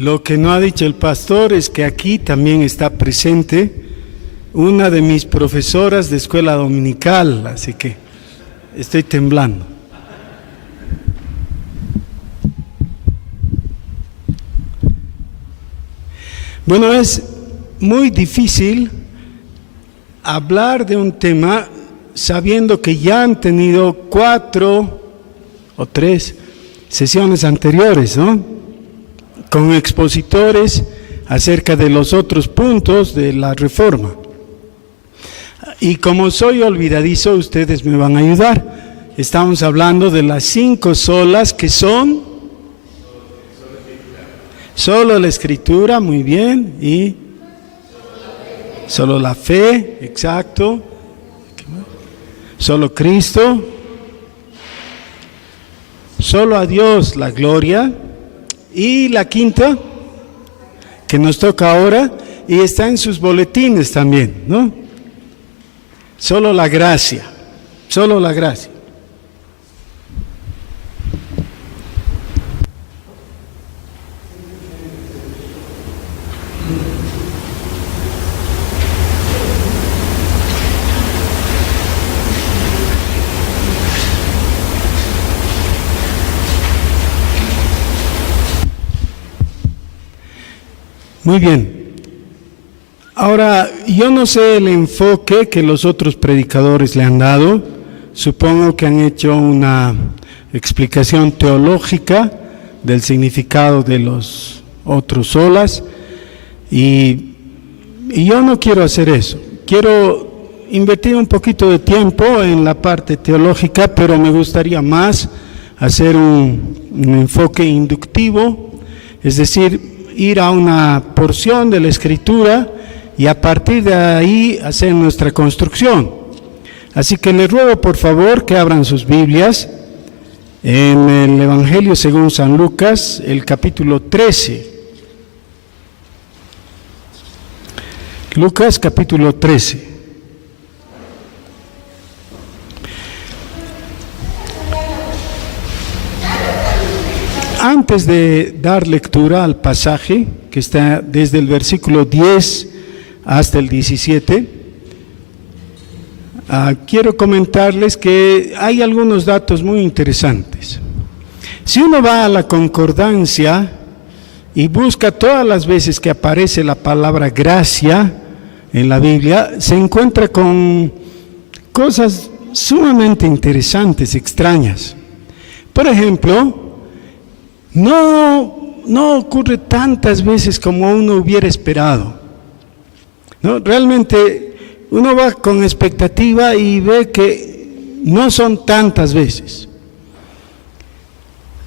Lo que no ha dicho el pastor es que aquí también está presente una de mis profesoras de escuela dominical, así que estoy temblando. Bueno, es muy difícil hablar de un tema sabiendo que ya han tenido 4 o 3 sesiones anteriores, ¿no? Con expositores acerca de los otros puntos de la reforma. Y como soy olvidadizo, ustedes me van a ayudar. Estamos hablando de las 5 solas que son solo la Escritura, muy bien, y solo la fe, exacto, solo Cristo, solo a Dios la gloria, y la 5ª, que nos toca ahora, y está en sus boletines también, ¿no? Solo la gracia, solo la gracia. Muy bien. Ahora, yo no sé el enfoque que los otros predicadores le han dado. Supongo que han hecho una explicación teológica del significado de los otros solas. Y yo no quiero hacer eso. Quiero invertir un poquito de tiempo en la parte teológica, pero me gustaría más hacer un enfoque inductivo, es decir, ir a una porción de la Escritura y a partir de ahí hacer nuestra construcción. Así que les ruego por favor que abran sus Biblias en el Evangelio según San Lucas, el capítulo 13. Lucas capítulo 13. Antes de dar lectura al pasaje, que está desde el versículo 10 hasta el 17, quiero comentarles que hay algunos datos muy interesantes. Si uno va a la concordancia y busca todas las veces que aparece la palabra gracia en la Biblia, se encuentra con cosas sumamente interesantes, extrañas. Por ejemplo, no ocurre tantas veces como uno hubiera esperado, ¿no? Realmente uno va con expectativa y ve que no son tantas veces.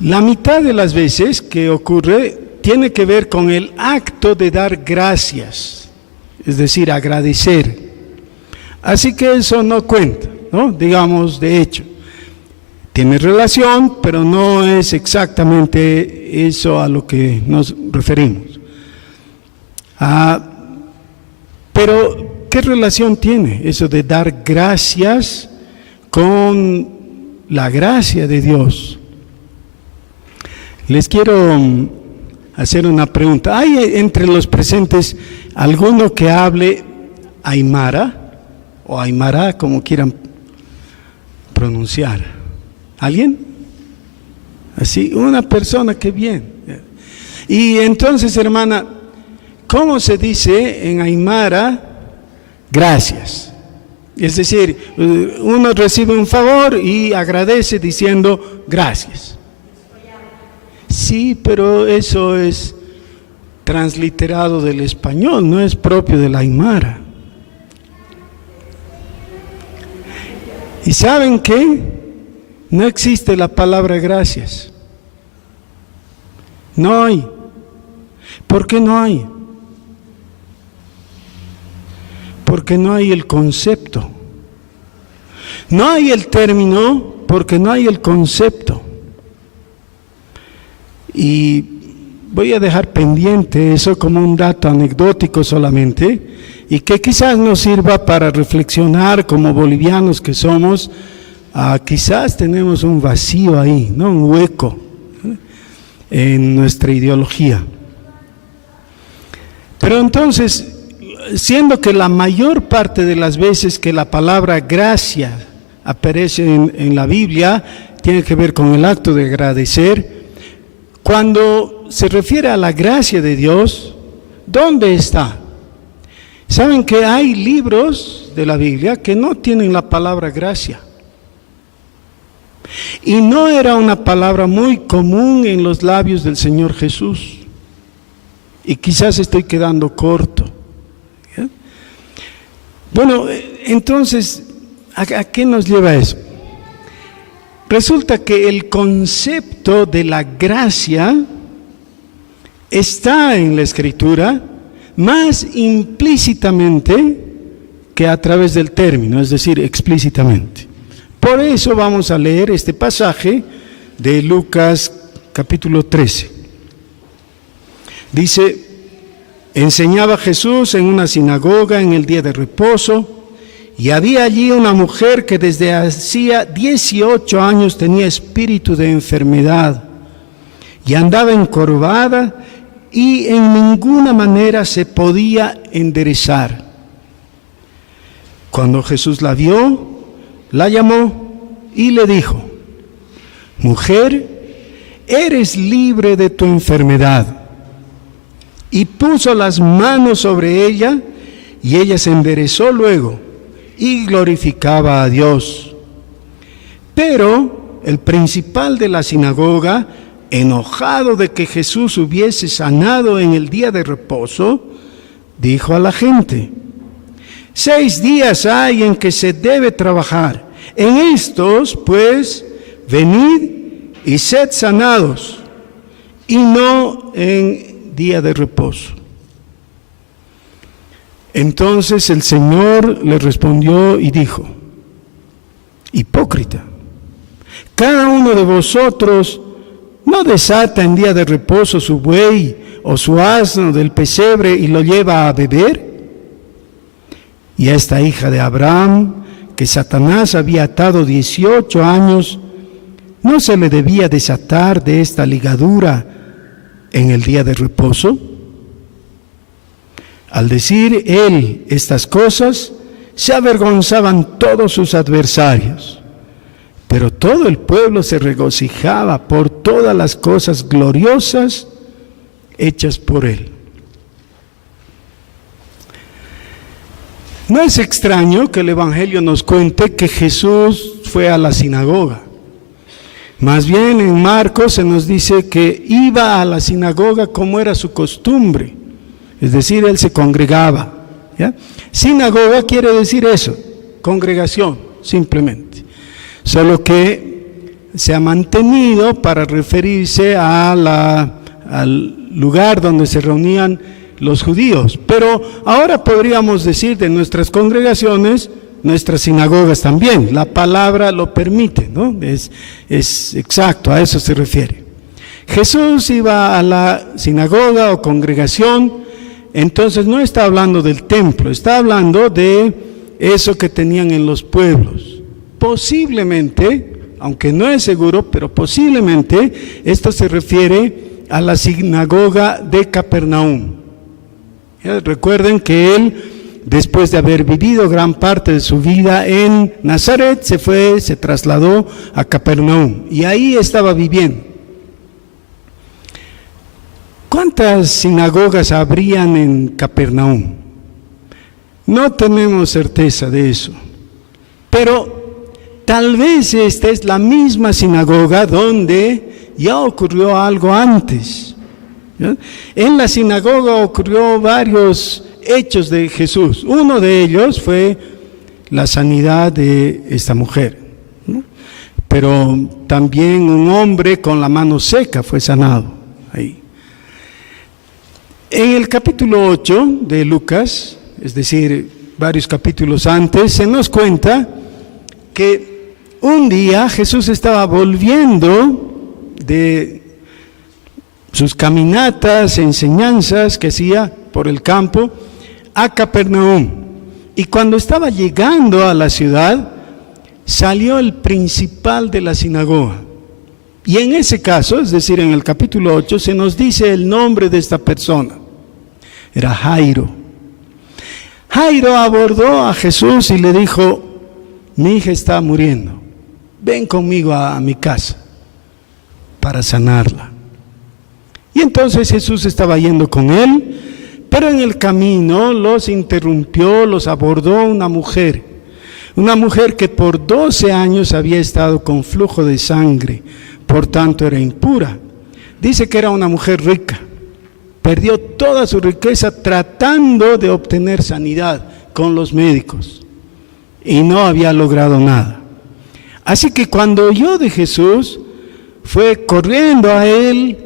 La mitad de las veces que ocurre tiene que ver con el acto de dar gracias, es decir, agradecer. Así que eso no cuenta, ¿no? Digamos, de hecho. Tiene relación, pero no es exactamente eso a lo que nos referimos. Pero, ¿qué relación tiene eso de dar gracias con la gracia de Dios? Les quiero hacer una pregunta. ¿Hay entre los presentes alguno que hable aymara o aymara, como quieran pronunciar? ¿Alguien? Así, una persona, qué bien. Y entonces, hermana, ¿cómo se dice en aymara gracias? Es decir, uno recibe un favor y agradece diciendo gracias. Sí, pero eso es transliterado del español, no es propio del aymara. ¿Y saben qué? No existe la palabra gracias. No hay. ¿Por qué no hay? Porque no hay el concepto. No hay el término porque no hay el concepto. Y voy a dejar pendiente eso como un dato anecdótico solamente, y que quizás nos sirva para reflexionar como bolivianos que somos. Quizás tenemos un vacío ahí, ¿no? Un hueco en nuestra ideología. Pero entonces, siendo que la mayor parte de las veces que la palabra gracia aparece en la Biblia, tiene que ver con el acto de agradecer, cuando se refiere a la gracia de Dios, ¿dónde está? ¿Saben que hay libros de la Biblia que no tienen la palabra gracia? Y no era una palabra muy común en los labios del Señor Jesús. Y quizás estoy quedando corto. ¿Ya? Bueno, entonces, ¿a qué nos lleva eso? Resulta que el concepto de la gracia está en la Escritura más implícitamente que a través del término, es decir, explícitamente. Por eso vamos a leer este pasaje de Lucas capítulo 13. Dice: enseñaba Jesús en una sinagoga en el día de reposo, y había allí una mujer que desde hacía 18 años tenía espíritu de enfermedad, y andaba encorvada, y en ninguna manera se podía enderezar. Cuando Jesús la vio, la llamó y le dijo: mujer, eres libre de tu enfermedad. Y puso las manos sobre ella, y ella se enderezó luego y glorificaba a Dios. Pero el principal de la sinagoga, enojado de que Jesús hubiese sanado en el día de reposo, dijo a la gente: 6 días hay en que se debe trabajar. En estos, pues, venid y sed sanados, y no en día de reposo. Entonces el Señor le respondió y dijo: hipócrita, cada uno de vosotros no desata en día de reposo su buey o su asno del pesebre y lo lleva a beber. Y a esta hija de Abraham, que Satanás había atado 18 años, ¿no se le debía desatar de esta ligadura en el día de reposo? Al decir él estas cosas, se avergonzaban todos sus adversarios, pero todo el pueblo se regocijaba por todas las cosas gloriosas hechas por él. No es extraño que el Evangelio nos cuente que Jesús fue a la sinagoga. Más bien en Marcos se nos dice que iba a la sinagoga como era su costumbre, es decir, él se congregaba. ¿Ya? Sinagoga quiere decir eso, congregación, simplemente. Solo que se ha mantenido para referirse al lugar donde se reunían los judíos. Pero ahora podríamos decir de nuestras congregaciones, nuestras sinagogas también. La palabra lo permite, ¿no? Es exacto, a eso se refiere. Jesús iba a la sinagoga o congregación, entonces no está hablando del templo, está hablando de eso que tenían en los pueblos. Posiblemente, aunque no es seguro, pero posiblemente esto se refiere a la sinagoga de Capernaum. ¿Ya? Recuerden que él, después de haber vivido gran parte de su vida en Nazaret, se trasladó a Capernaum y ahí estaba viviendo. ¿Cuántas sinagogas habrían en Capernaum? No tenemos certeza de eso, pero tal vez esta es la misma sinagoga donde ya ocurrió algo antes. ¿Ya? En la sinagoga ocurrió varios hechos de Jesús. Uno de ellos fue la sanidad de esta mujer, ¿no? Pero también un hombre con la mano seca fue sanado ahí. En el capítulo 8 de Lucas, es decir, varios capítulos antes, se nos cuenta que un día Jesús estaba volviendo de sus caminatas, enseñanzas que hacía por el campo a Capernaum. Y cuando estaba llegando a la ciudad, salió el principal de la sinagoga. Y en ese caso, es decir, en el capítulo 8, se nos dice el nombre de esta persona. era Jairo. Jairo abordó a Jesús y le dijo: mi hija está muriendo, ven conmigo a mi casa para sanarla. Y entonces Jesús estaba yendo con él, pero en el camino los interrumpió, los abordó una mujer que por 12 años había estado con flujo de sangre, por tanto era impura. Dice que era una mujer rica, perdió toda su riqueza tratando de obtener sanidad con los médicos y no había logrado nada. Así que cuando oyó de Jesús, fue corriendo a él,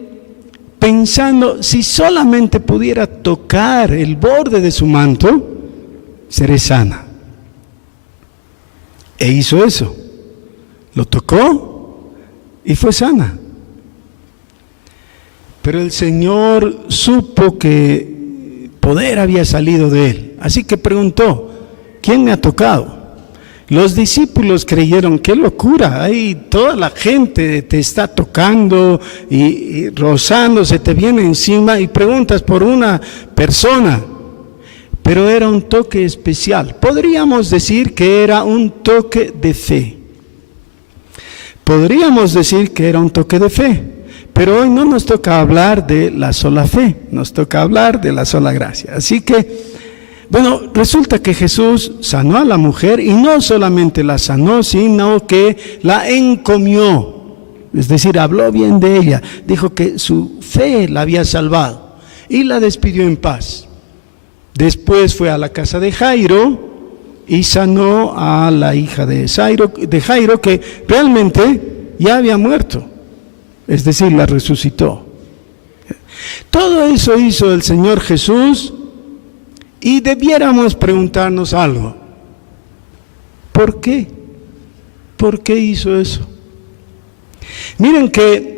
pensando: si solamente pudiera tocar el borde de su manto, seré sana. E hizo eso, lo tocó y fue sana. Pero el Señor supo que poder había salido de él, así que preguntó: ¿quién me ha tocado? Los discípulos creyeron: qué locura, ahí toda la gente te está tocando y rozándose, te viene encima y preguntas por una persona. Pero era un toque especial. Podríamos decir que era un toque de fe. Podríamos decir que era un toque de fe. Pero hoy no nos toca hablar de la sola fe, nos toca hablar de la sola gracia. Así que, bueno, resulta que Jesús sanó a la mujer y no solamente la sanó, sino que la encomió. Es decir, habló bien de ella, dijo que su fe la había salvado y la despidió en paz. Después fue a la casa de Jairo y sanó a la hija de Jairo, que realmente ya había muerto, es decir, la resucitó. Todo eso hizo el Señor Jesús y debiéramos preguntarnos algo. ¿Por qué? ¿Por qué hizo eso? Miren que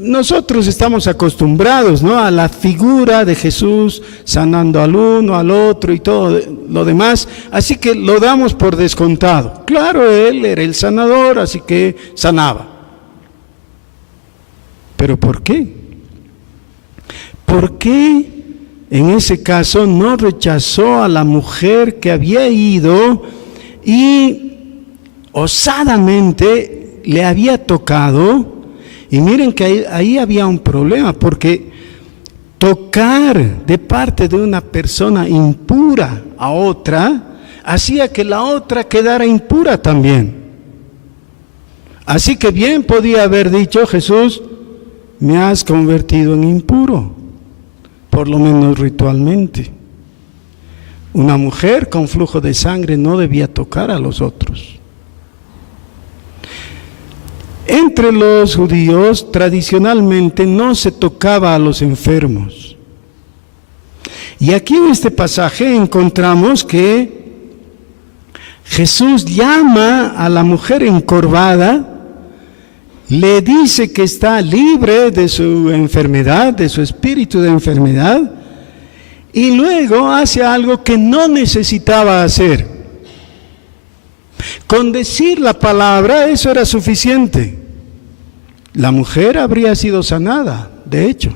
nosotros estamos acostumbrados, ¿no?, a la figura de Jesús sanando al uno, al otro y todo lo demás, así que lo damos por descontado. Claro, Él era el sanador, así que sanaba. ¿Pero por qué? ¿Por qué en ese caso no rechazó a la mujer que había ido y osadamente le había tocado? Y miren que ahí había un problema, porque tocar de parte de una persona impura a otra hacía que la otra quedara impura también. Así que bien podía haber dicho Jesús: me has convertido en impuro, por lo menos ritualmente. Una mujer con flujo de sangre no debía tocar a los otros. Entre los judíos tradicionalmente no se tocaba a los enfermos. Y aquí en este pasaje encontramos que Jesús llama a la mujer encorvada, le dice que está libre de su enfermedad, de su espíritu de enfermedad, y luego hace algo que no necesitaba hacer. Con decir la palabra, eso era suficiente. La mujer habría sido sanada, de hecho.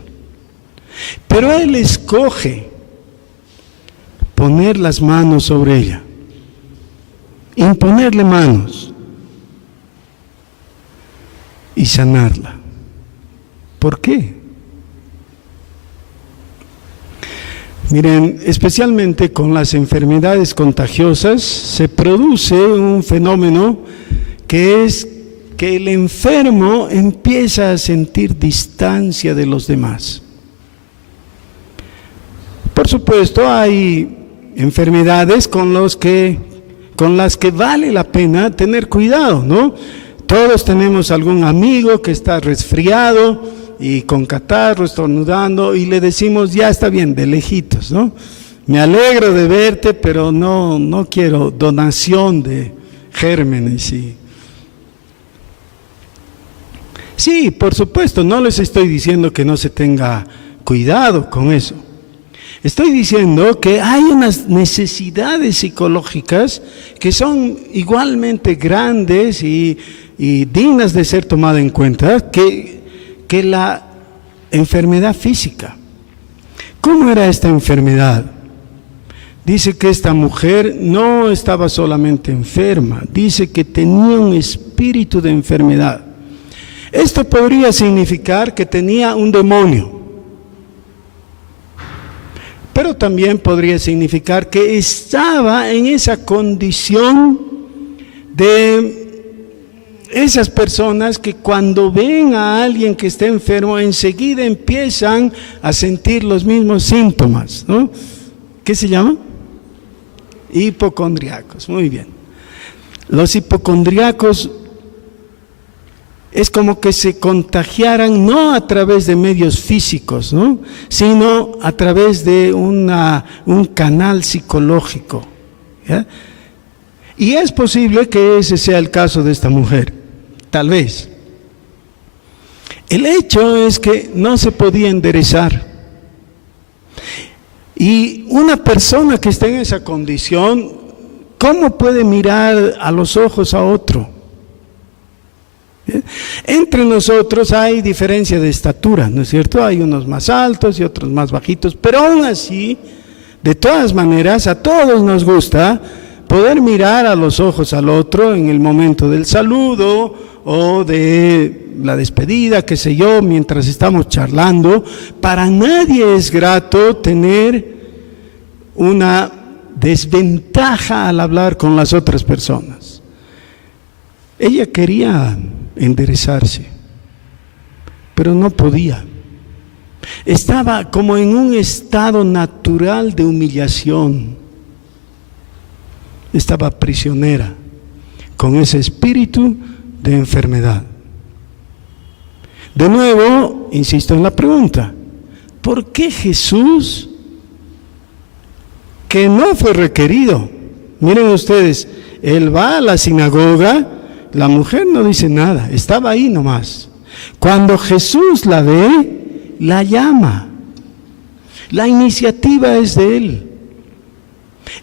Pero Él escoge poner las manos sobre ella, imponerle manos y sanarla. ¿Por qué? Miren, especialmente con las enfermedades contagiosas se produce un fenómeno que es que el enfermo empieza a sentir distancia de los demás. Por supuesto, hay enfermedades con las que vale la pena tener cuidado, ¿no? Todos tenemos algún amigo que está resfriado y con catarro, estornudando, y le decimos: ya está bien, de lejitos, ¿no? Me alegro de verte, pero no quiero donación de gérmenes. Sí, por supuesto, no les estoy diciendo que no se tenga cuidado con eso. Estoy diciendo que hay unas necesidades psicológicas que son igualmente grandes y dignas de ser tomadas en cuenta que la enfermedad física. ¿Cómo era esta enfermedad? Dice que esta mujer no estaba solamente enferma, dice que tenía un espíritu de enfermedad. Esto podría significar que tenía un demonio, pero también podría significar que estaba en esa condición de esas personas que cuando ven a alguien que está enfermo, enseguida empiezan a sentir los mismos síntomas, ¿no? ¿Qué se llama? Hipocondriacos, muy bien. Los hipocondriacos es como que se contagiaran no a través de medios físicos, ¿no?, sino a través de un canal psicológico, ¿ya? Y es posible que ese sea el caso de esta mujer, tal vez. El hecho es que no se podía enderezar. Y una persona que está en esa condición, ¿cómo puede mirar a los ojos a otro? Entre nosotros hay diferencia de estatura, ¿no es cierto? Hay unos más altos y otros más bajitos, pero aún así, de todas maneras, a todos nos gusta poder mirar a los ojos al otro en el momento del saludo o de la despedida, qué sé yo, mientras estamos charlando. Para nadie es grato tener una desventaja al hablar con las otras personas. Ella quería enderezarse, pero no podía. Estaba como en un estado natural de humillación. Estaba prisionera con ese espíritu de enfermedad. De nuevo, insisto en la pregunta: ¿por qué Jesús, que no fue requerido? Miren ustedes, él va a la sinagoga, la mujer no dice nada, estaba ahí nomás. Cuando Jesús la ve, la llama. La iniciativa es de él.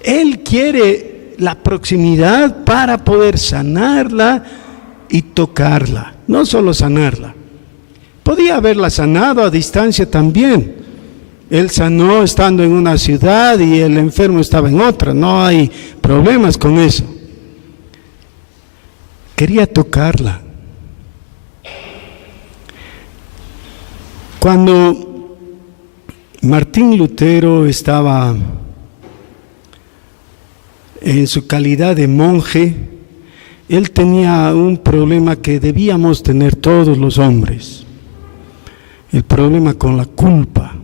Él quiere la proximidad para poder sanarla y tocarla, no solo sanarla. Podía haberla sanado a distancia también. Él sanó estando en una ciudad y el enfermo estaba en otra, no hay problemas con eso. Quería tocarla. Cuando Martín Lutero estaba en su calidad de monje, él tenía un problema que debíamos tener todos los hombres: el problema con la culpa.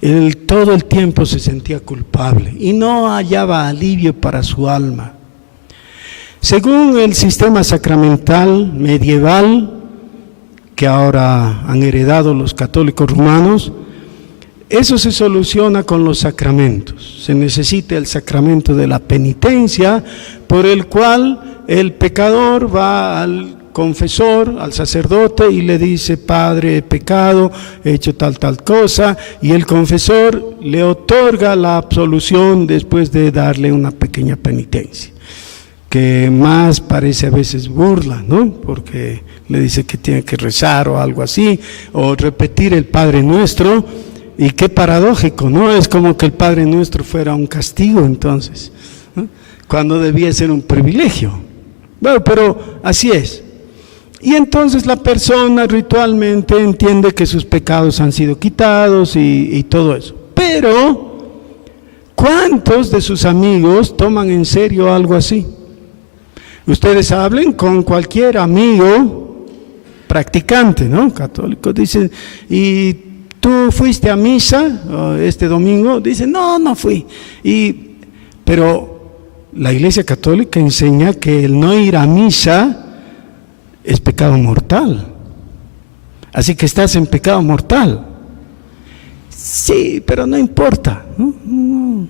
Él todo el tiempo se sentía culpable y no hallaba alivio para su alma. Según el sistema sacramental medieval que ahora han heredado los católicos romanos, eso se soluciona con los sacramentos. Se necesita el sacramento de la penitencia, por el cual el pecador va al confesor, al sacerdote, y le dice: Padre, he pecado, he hecho tal cosa, y el confesor le otorga la absolución después de darle una pequeña penitencia, que más parece a veces burla, ¿no? Porque le dice que tiene que rezar o algo así, o repetir el Padre Nuestro. Y qué paradójico, ¿no? Es como que el Padre Nuestro fuera un castigo entonces, ¿no?, cuando debía ser un privilegio. Bueno, pero así es. Y entonces la persona ritualmente entiende que sus pecados han sido quitados y todo eso. Pero, ¿cuántos de sus amigos toman en serio algo así? Ustedes hablen con cualquier amigo practicante, ¿no?, católico, dicen: ¿y tú fuiste a misa este domingo? Dice: no fui. Pero la Iglesia Católica enseña que el no ir a misa es pecado mortal. Así que estás en pecado mortal. Sí, pero no importa, ¿no?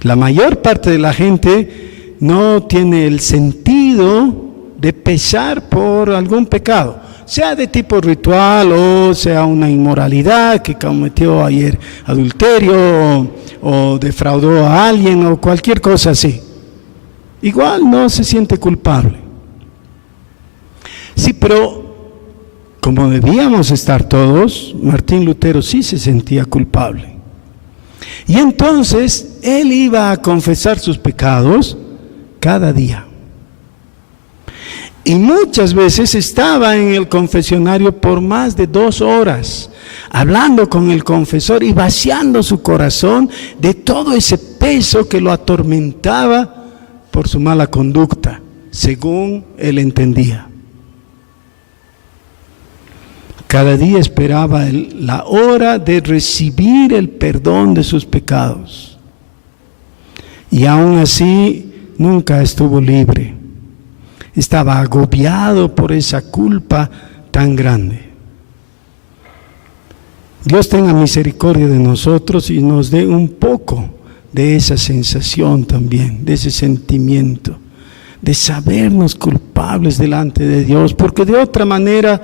La mayor parte de la gente no tiene el sentido de pesar por algún pecado, sea de tipo ritual o sea una inmoralidad, que cometió ayer adulterio o defraudó a alguien o cualquier cosa así. Igual no se siente culpable. Sí, pero como debíamos estar todos, Martín Lutero sí se sentía culpable. Y entonces él iba a confesar sus pecados cada día. Y muchas veces estaba en el confesionario por más de 2 horas, hablando con el confesor y vaciando su corazón de todo ese peso que lo atormentaba por su mala conducta, según él entendía. Cada día esperaba la hora de recibir el perdón de sus pecados. Y aún así nunca estuvo libre. Estaba agobiado por esa culpa tan grande. Dios tenga misericordia de nosotros y nos dé un poco de esa sensación también, de ese sentimiento, de sabernos culpables delante de Dios, porque de otra manera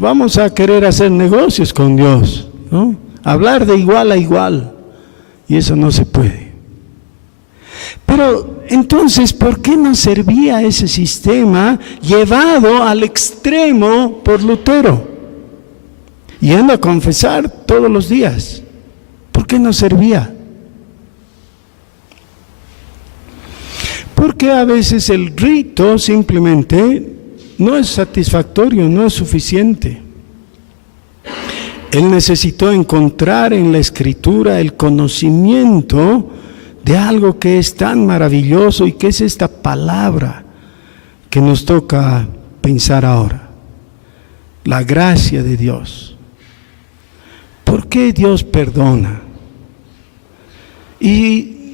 vamos a querer hacer negocios con Dios, ¿no? Hablar de igual a igual, y eso no se puede. Pero entonces, ¿por qué no servía ese sistema llevado al extremo por Lutero? Yendo a confesar todos los días. ¿Por qué no servía? Porque a veces el rito simplemente no es satisfactorio, no es suficiente. Él necesitó encontrar en la Escritura el conocimiento de algo que es tan maravilloso y que es esta palabra que nos toca pensar ahora. La gracia de Dios. ¿Por qué Dios perdona? ¿Y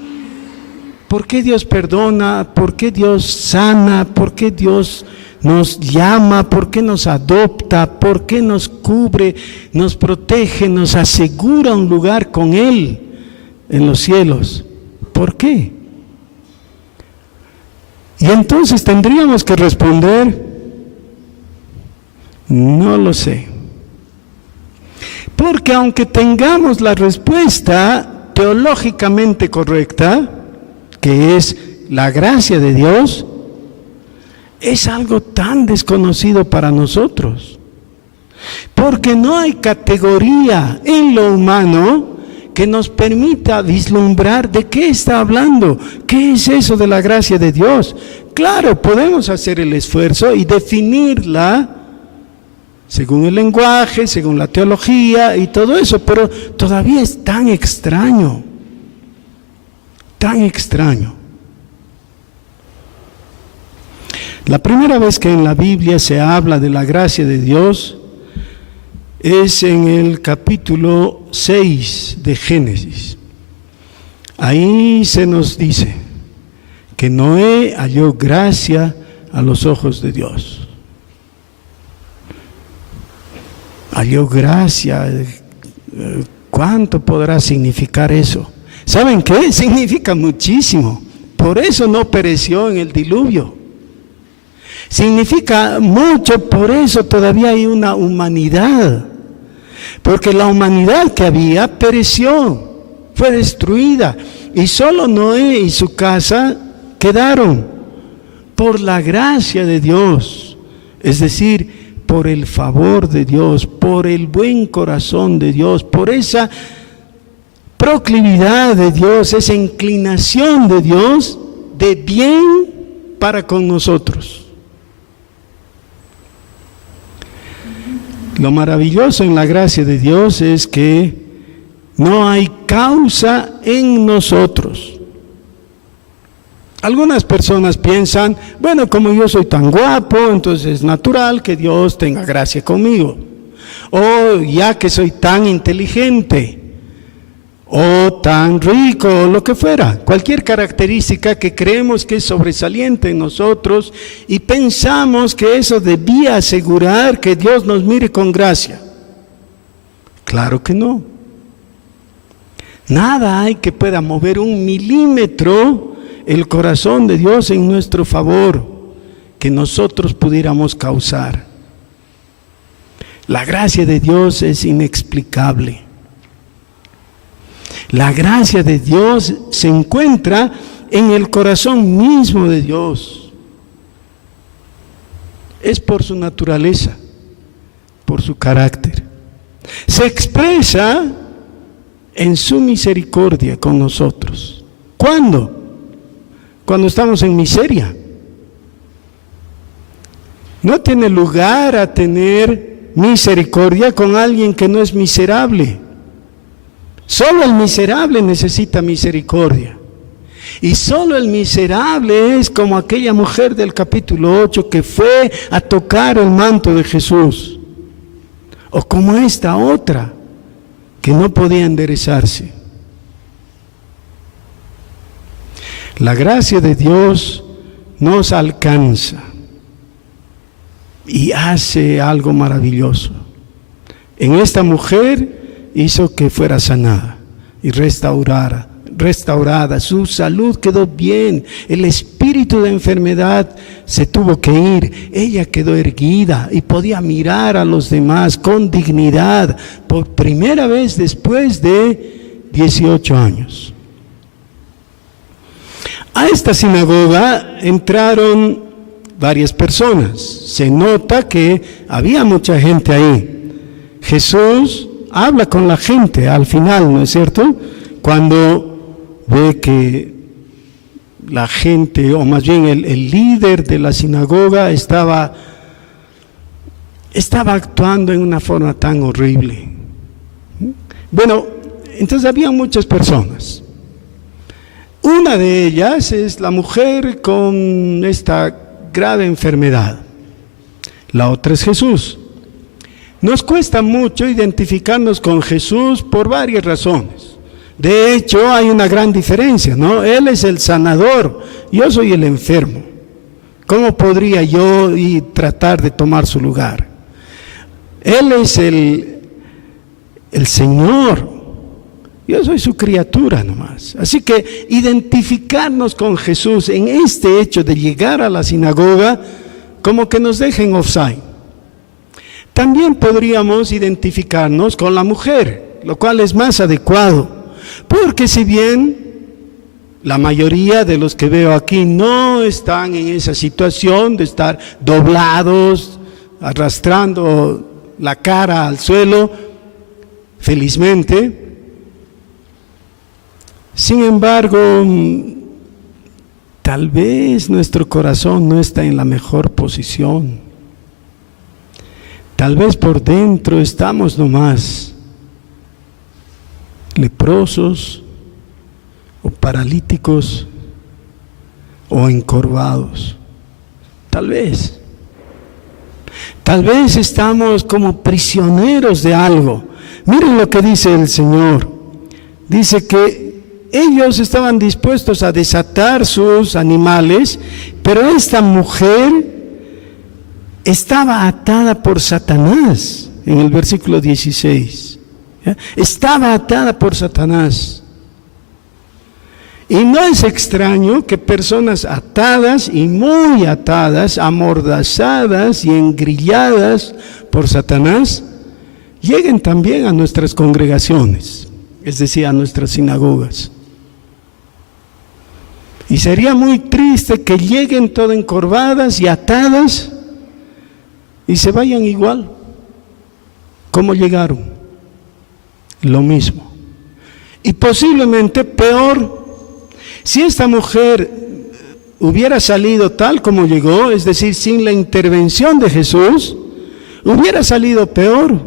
por qué Dios perdona? ¿Por qué Dios sana? ¿Por qué Dios nos llama? ¿Por qué nos adopta? ¿Por qué nos cubre, nos protege, nos asegura un lugar con Él en los cielos? ¿Por qué? Y entonces tendríamos que responder, no lo sé. Porque aunque tengamos la respuesta teológicamente correcta, que es la gracia de Dios, es algo tan desconocido para nosotros. Porque no hay categoría en lo humano que nos permita vislumbrar de qué está hablando, qué es eso de la gracia de Dios. Claro, podemos hacer el esfuerzo y definirla según el lenguaje, según la teología y todo eso, pero todavía es tan extraño, tan extraño. La primera vez que en la Biblia se habla de la gracia de Dios es en el capítulo 6 de Génesis. Ahí se nos dice que Noé halló gracia a los ojos de Dios. Halló gracia. ¿Cuánto podrá significar eso? ¿Saben qué? Significa muchísimo. Por eso no pereció en el diluvio. Significa mucho, por eso todavía hay una humanidad. Porque la humanidad que había pereció, fue destruida. Y solo Noé y su casa quedaron por la gracia de Dios. Es decir, por el favor de Dios, por el buen corazón de Dios, por esa proclividad de Dios, esa inclinación de Dios de bien para con nosotros. Lo maravilloso en la gracia de Dios es que no hay causa en nosotros. Algunas personas piensan, bueno, como yo soy tan guapo, entonces es natural que Dios tenga gracia conmigo. O ya que soy tan inteligente, o tan rico, o lo que fuera. Cualquier característica que creemos que es sobresaliente en nosotros y pensamos que eso debía asegurar que Dios nos mire con gracia. Claro que no. Nada hay que pueda mover 1 milímetro el corazón de Dios en nuestro favor, que nosotros pudiéramos causar. La gracia de Dios es inexplicable. La gracia de Dios se encuentra en el corazón mismo de Dios. Es por su naturaleza. por su carácter. Se expresa en su misericordia con nosotros. ¿Cuándo? Cuando estamos en miseria. No tiene lugar a tener misericordia con alguien que no es miserable. Solo el miserable necesita misericordia. Y solo el miserable es como aquella mujer del capítulo 8 que fue a tocar el manto de Jesús. O como esta otra que no podía enderezarse. La gracia de Dios nos alcanza y hace algo maravilloso. En esta mujer hizo que fuera sanada y restaurada, su salud quedó bien, el espíritu de enfermedad se tuvo que ir, ella quedó erguida y podía mirar a los demás con dignidad por primera vez después de 18 años. A esta sinagoga entraron varias personas, se nota que había mucha gente ahí. Jesús habla con la gente al final, ¿no es cierto? Cuando ve que la gente, o más bien el líder de la sinagoga estaba actuando en una forma tan horrible. Bueno, entonces había muchas personas. Una de ellas es la mujer con esta grave enfermedad. La otra es Jesús. Nos cuesta mucho identificarnos con Jesús por varias razones. De hecho, hay una gran diferencia, ¿no? Él es el sanador, yo soy el enfermo. ¿Cómo podría yo tratar de tomar su lugar? Él es el Señor, yo soy su criatura nomás. Así que identificarnos con Jesús en este hecho de llegar a la sinagoga, como que nos deja en offside. También podríamos identificarnos con la mujer, lo cual es más adecuado. Porque si bien la mayoría de los que veo aquí no están en esa situación de estar doblados, arrastrando la cara al suelo, felizmente, sin embargo, tal vez nuestro corazón no está en la mejor posición. Tal vez por dentro estamos nomás leprosos o paralíticos o encorvados. Tal vez estamos como prisioneros de algo. Miren lo que dice el Señor. Dice que ellos estaban dispuestos a desatar sus animales, pero esta mujer estaba atada por Satanás, en el versículo 16. ¿Ya? Estaba atada por Satanás. Y no es extraño que personas atadas y muy atadas, amordazadas y engrilladas por Satanás, lleguen también a nuestras congregaciones, es decir, a nuestras sinagogas. Y sería muy triste que lleguen todas encorvadas y atadas y se vayan igual como llegaron, lo mismo. Y posiblemente peor, si esta mujer hubiera salido tal como llegó, es decir, sin la intervención de Jesús, hubiera salido peor,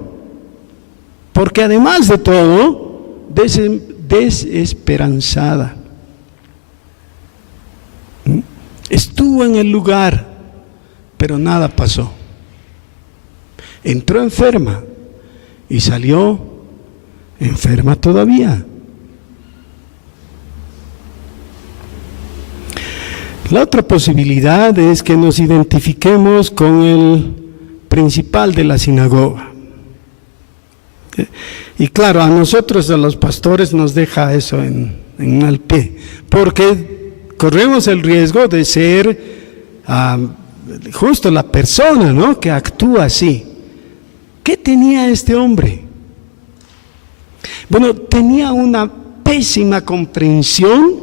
porque además de todo, desesperanzada. Estuvo en el lugar, pero nada pasó. Entró enferma y salió enferma todavía. La otra posibilidad es que nos identifiquemos con el principal de la sinagoga. Y claro, a nosotros, a los pastores, nos deja eso en mal pie, porque corremos el riesgo de ser justo la persona, ¿no?, que actúa así. ¿Qué tenía este hombre? Bueno, tenía una pésima comprensión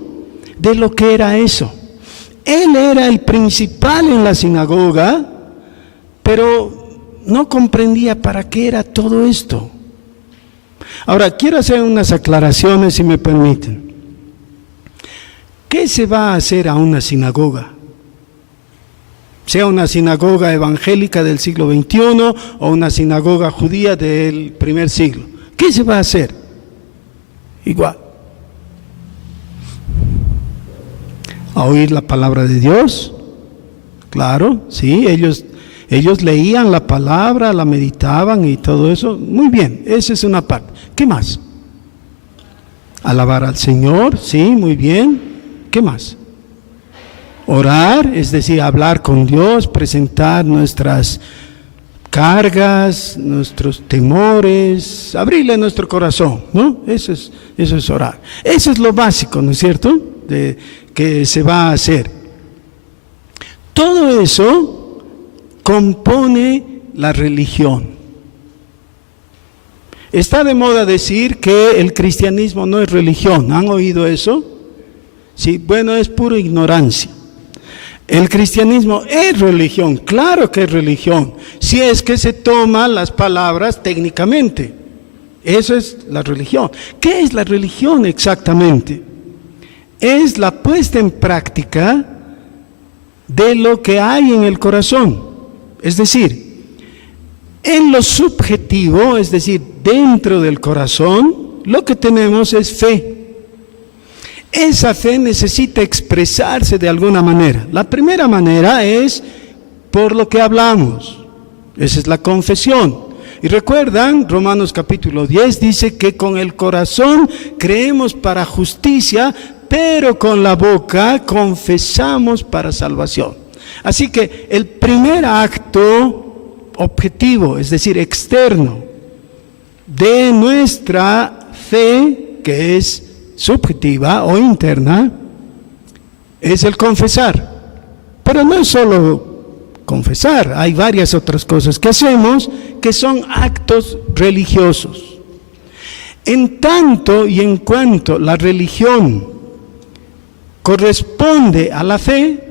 de lo que era eso. Él era el principal en la sinagoga, pero no comprendía para qué era todo esto. Ahora, quiero hacer unas aclaraciones, si me permiten. ¿Qué se va a hacer a una sinagoga? Sea una sinagoga evangélica del siglo XXI o una sinagoga judía del primer siglo. ¿Qué se va a hacer? Igual. A oír la palabra de Dios. Claro, sí, ellos leían la palabra, la meditaban y todo eso. Muy bien, esa es una parte. ¿Qué más? Alabar al Señor, sí, muy bien. ¿Qué más? Orar, es decir, hablar con Dios, presentar nuestras cargas, nuestros temores, abrirle nuestro corazón, ¿no? Eso es orar. Eso es lo básico, ¿no es cierto?, que se va a hacer. Todo eso compone la religión. Está de moda decir que el cristianismo no es religión. ¿Han oído eso? Sí, bueno, es pura ignorancia. El cristianismo es religión, claro que es religión, si es que se toman las palabras técnicamente. Eso es la religión. ¿Qué es la religión exactamente? Es la puesta en práctica de lo que hay en el corazón. Es decir, en lo subjetivo, es decir, dentro del corazón, lo que tenemos es fe. Esa fe necesita expresarse de alguna manera. La primera manera es por lo que hablamos. Esa es la confesión. Y recuerdan, Romanos capítulo 10 dice que con el corazón creemos para justicia, pero con la boca confesamos para salvación. Así que el primer acto objetivo, es decir, externo, de nuestra fe, que es subjetiva o interna, es el confesar. Pero no es solo confesar, hay varias otras cosas que hacemos que son actos religiosos. En tanto y en cuanto la religión corresponde a la fe,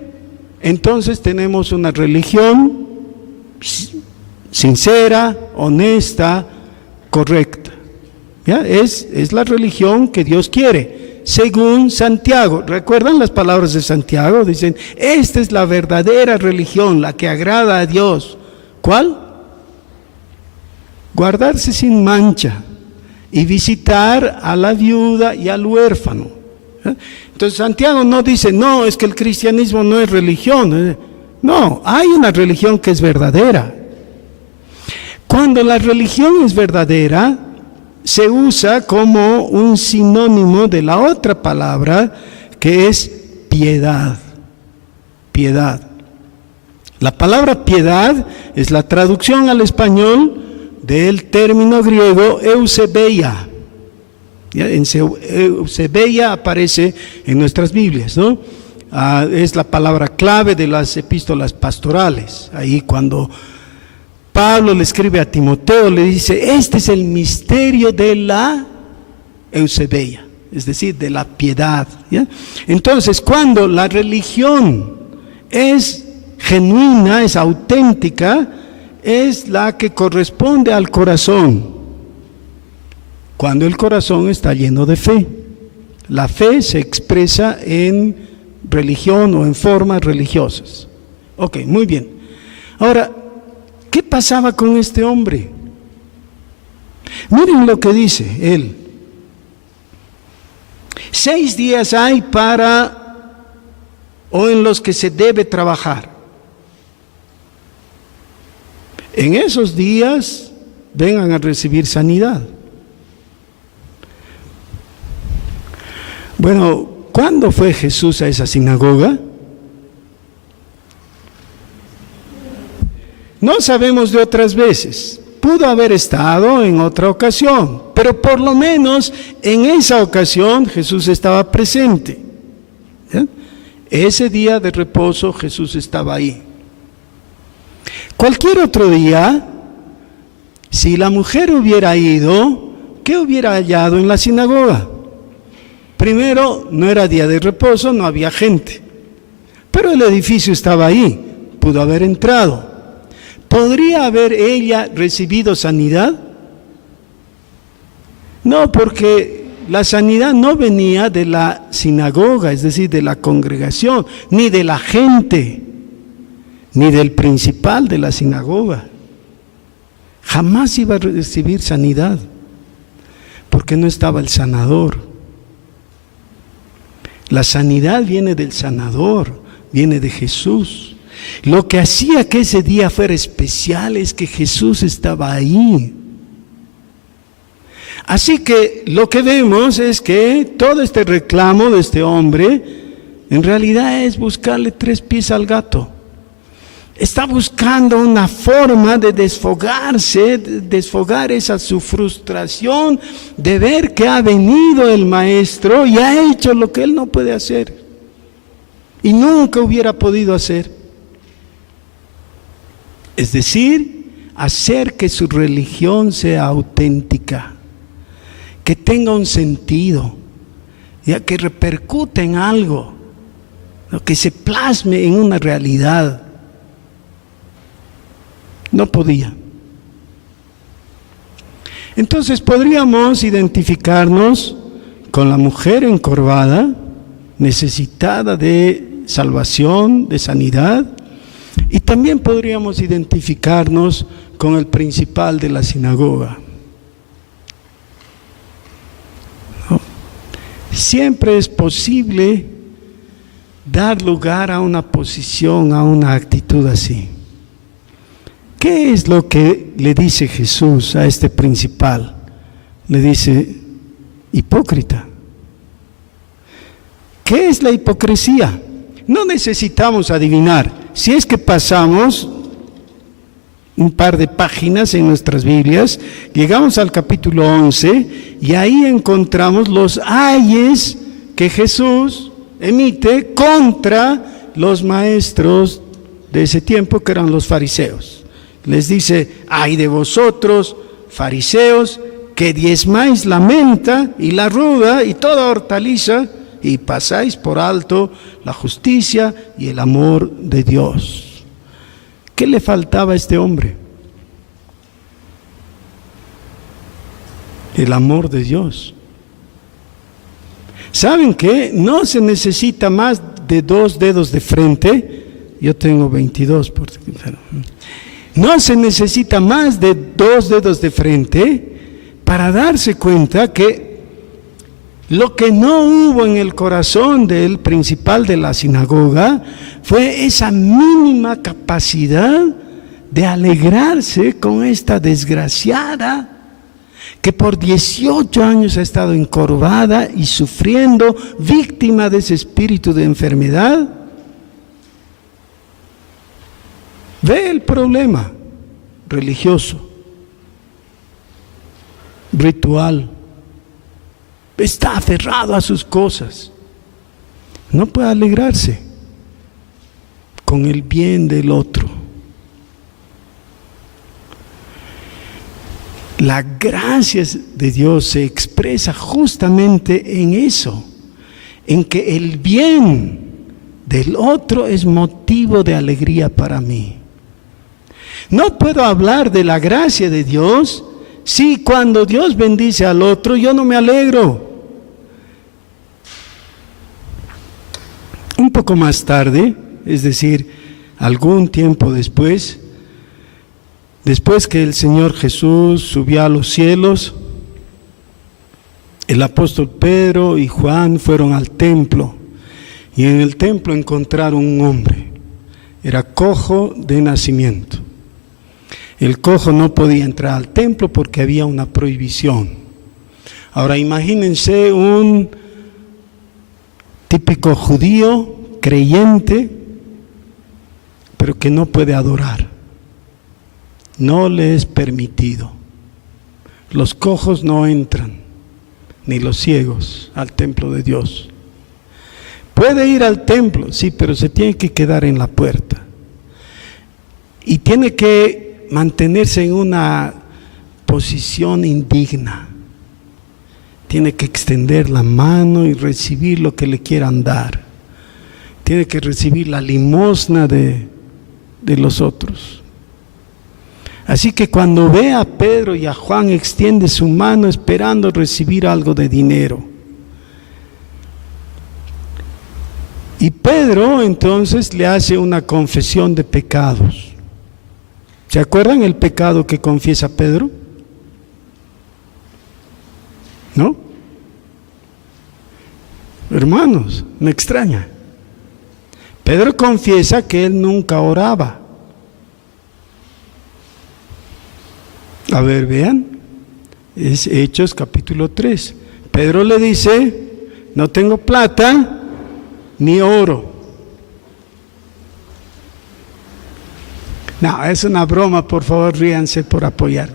entonces tenemos una religión sincera, honesta, correcta. ¿Ya? Es la religión que Dios quiere, según Santiago. ¿Recuerdan las palabras de Santiago? Dicen, esta es la verdadera religión, la que agrada a Dios. ¿Cuál? Guardarse sin mancha y visitar a la viuda y al huérfano. ¿Ya? Entonces Santiago no dice, no, es que el cristianismo no es religión. No, hay una religión que es verdadera. Cuando la religión es verdadera, se usa como un sinónimo de la otra palabra que es piedad. Piedad. La palabra piedad es la traducción al español del término griego eusebeia. Eusebeia aparece en nuestras Biblias, ¿no? Es la palabra clave de las epístolas pastorales. Ahí cuando Pablo le escribe a Timoteo, le dice, este es el misterio de la eusebeia, es decir, de la piedad. ¿Ya? Entonces, cuando la religión es genuina, es auténtica, es la que corresponde al corazón. Cuando el corazón está lleno de fe. La fe se expresa en religión o en formas religiosas. Ok, muy bien. Ahora, ¿qué pasaba con este hombre? Miren lo que dice él. 6 días hay en los que se debe trabajar. En esos días vengan a recibir sanidad. Bueno, ¿cuándo fue Jesús a esa sinagoga? No sabemos de otras veces. Pudo haber estado en otra ocasión, pero por lo menos en esa ocasión Jesús estaba presente. ¿Ya? Ese día de reposo Jesús estaba ahí. Cualquier otro día, si la mujer hubiera ido, ¿qué hubiera hallado en la sinagoga? Primero, no era día de reposo, no había gente, pero el edificio estaba ahí, pudo haber entrado. ¿Podría haber ella recibido sanidad? No, porque la sanidad no venía de la sinagoga, es decir, de la congregación, ni de la gente, ni del principal de la sinagoga. Jamás iba a recibir sanidad, porque no estaba el sanador. La sanidad viene del sanador, viene de Jesús. Lo que hacía que ese día fuera especial es que Jesús estaba ahí. Así que lo que vemos es que todo este reclamo de este hombre en realidad es buscarle 3 pies al gato. Está buscando una forma de desfogarse, de desfogar esa su frustración de ver que ha venido el maestro y ha hecho lo que él no puede hacer y nunca hubiera podido hacer. Es decir, hacer que su religión sea auténtica, que tenga un sentido, ya que repercute en algo, que se plasme en una realidad. No podía. Entonces podríamos identificarnos con la mujer encorvada, necesitada de salvación, de sanidad, y también podríamos identificarnos con el principal de la sinagoga. ¿No? Siempre es posible dar lugar a una posición, a una actitud así. ¿Qué es lo que le dice Jesús a este principal? Le dice, hipócrita. ¿Qué es la hipocresía? No necesitamos adivinar. Si es que pasamos un par de páginas en nuestras Biblias, llegamos al capítulo 11 y ahí encontramos los ayes que Jesús emite contra los maestros de ese tiempo, que eran los fariseos. Les dice, ay de vosotros, fariseos, que diezmáis la menta y la ruda y toda hortaliza, y pasáis por alto la justicia y el amor de Dios. ¿Qué le faltaba a este hombre? El amor de Dios. ¿Saben qué? No se necesita más de 2 dedos de frente. Yo tengo 22, no se necesita más de 2 dedos de frente para darse cuenta que lo que no hubo en el corazón del principal de la sinagoga fue esa mínima capacidad de alegrarse con esta desgraciada que por 18 años ha estado encorvada y sufriendo, víctima de ese espíritu de enfermedad. Ve el problema religioso, ritual. Está aferrado a sus cosas. No puede alegrarse con el bien del otro. La gracia de Dios se expresa justamente en eso, en que el bien del otro es motivo de alegría para mí. No puedo hablar de la gracia de Dios si cuando Dios bendice al otro yo no me alegro. Un poco más tarde, es decir, algún tiempo después que el Señor Jesús subió a los cielos, el apóstol Pedro y Juan fueron al templo y en el templo encontraron un hombre. Era cojo de nacimiento. El cojo no podía entrar al templo porque había una prohibición. Ahora imagínense un típico judío creyente, pero que no puede adorar. No le es permitido. Los cojos no entran, ni los ciegos, al templo de Dios. Puede ir al templo, sí, pero se tiene que quedar en la puerta. Y tiene que mantenerse en una posición indigna. Tiene que extender la mano y recibir lo que le quieran dar. Tiene que recibir la limosna de los otros. Así que cuando ve a Pedro y a Juan, extiende su mano esperando recibir algo de dinero. Y Pedro entonces le hace una confesión de pecados. ¿Se acuerdan el pecado que confiesa Pedro? ¿No? Hermanos, me extraña. Pedro confiesa que él nunca oraba. A ver, vean, es Hechos capítulo 3. Pedro le dice, no tengo plata ni oro. No, es una broma, por favor, ríanse por apoyar.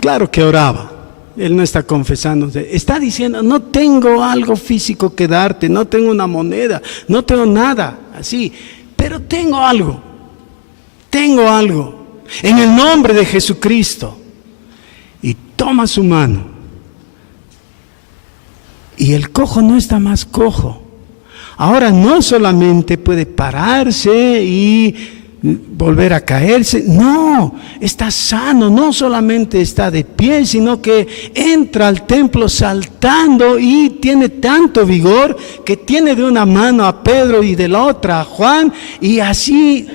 Claro que oraba. Él no está confesando, está diciendo, no tengo algo físico que darte, no tengo una moneda, no tengo nada, así, pero tengo algo, en el nombre de Jesucristo. Y toma su mano. Y el cojo no está más cojo. Ahora no solamente puede pararse y volver a caerse, no, está sano, no solamente está de pie, sino que entra al templo saltando y tiene tanto vigor que tiene de una mano a Pedro y de la otra a Juan, y así,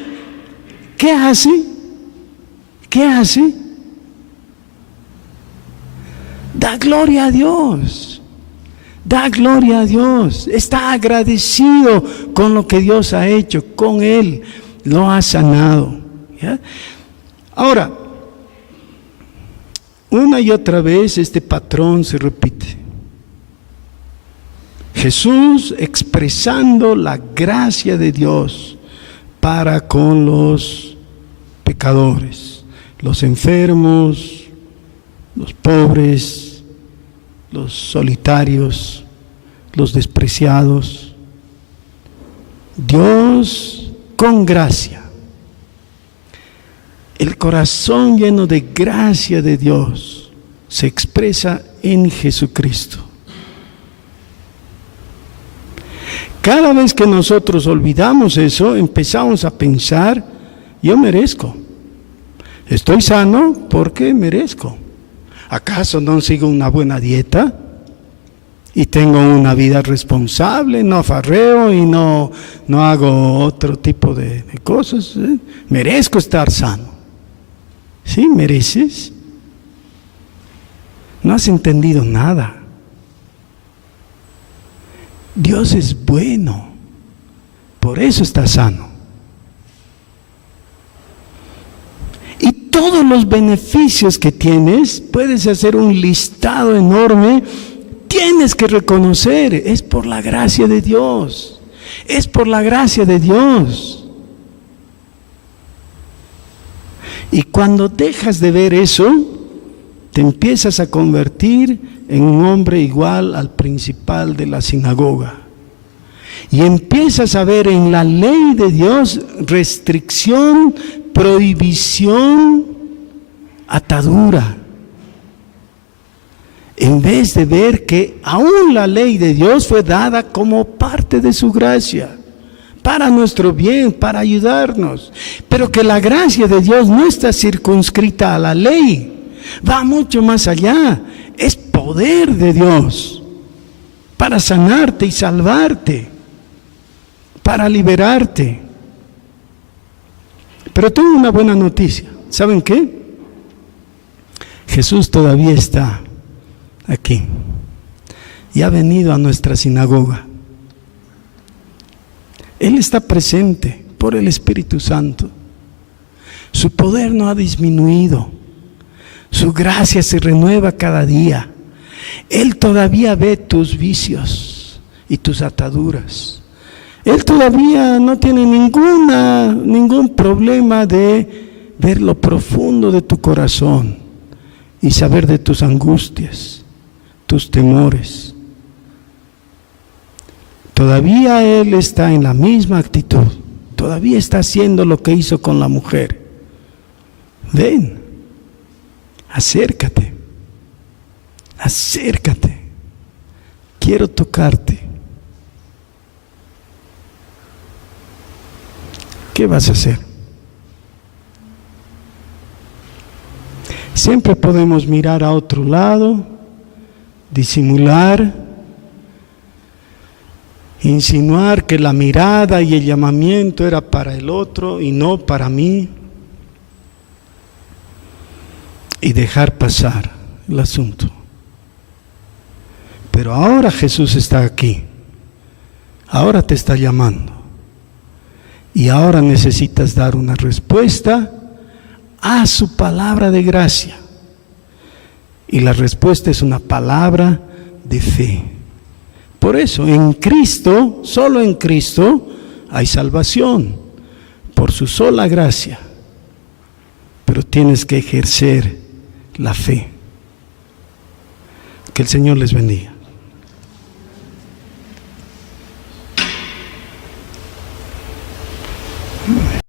¿qué hace? Da gloria a Dios. Da gloria a Dios, está agradecido con lo que Dios ha hecho, con él lo ha sanado. ¿Ya? Ahora, una y otra vez este patrón se repite. Jesús expresando la gracia de Dios para con los pecadores, los enfermos, los pobres, los solitarios, los despreciados. Dios con gracia. El corazón lleno de gracia de Dios se expresa en Jesucristo. Cada vez que nosotros olvidamos eso, empezamos a pensar, yo merezco. Estoy sano porque merezco. ¿Acaso no sigo una buena dieta? Y tengo una vida responsable, no farreo y no hago otro tipo de cosas. Merezco estar sano. ¿Sí? ¿Mereces? No has entendido nada. Dios es bueno. Por eso estás sano. Y todos los beneficios que tienes, puedes hacer un listado enorme. Tienes que reconocer, es por la gracia de Dios. Es por la gracia de Dios. Y cuando dejas de ver eso, te empiezas a convertir en un hombre igual al principal de la sinagoga. Y empiezas a ver en la ley de Dios restricción, prohibición, atadura. En vez de ver que aún la ley de Dios fue dada como parte de su gracia, para nuestro bien, para ayudarnos. Pero que la gracia de Dios no está circunscrita a la ley, va mucho más allá. Es poder de Dios para sanarte y salvarte, para liberarte. Pero tengo una buena noticia. ¿Saben qué? Jesús todavía está aquí y ha venido a nuestra sinagoga. Él está presente por el Espíritu Santo. Su poder no ha disminuido. Su gracia se renueva cada día. Él todavía ve tus vicios y tus ataduras. Él todavía no tiene ningún problema de ver lo profundo de tu corazón y saber de tus angustias, tus temores. Todavía Él está en la misma actitud, todavía está haciendo lo que hizo con la mujer. Ven, acércate, quiero tocarte. ¿Qué vas a hacer? siempre podemos mirar a otro lado, disimular, insinuar que la mirada y el llamamiento era para el otro y no para mí, y dejar pasar el asunto. Pero ahora Jesús está aquí, ahora te está llamando, y ahora necesitas dar una respuesta a su palabra de gracia. Y la respuesta es una palabra de fe. Por eso, en Cristo, solo en Cristo, hay salvación, por su sola gracia. Pero tienes que ejercer la fe. Que el Señor les bendiga.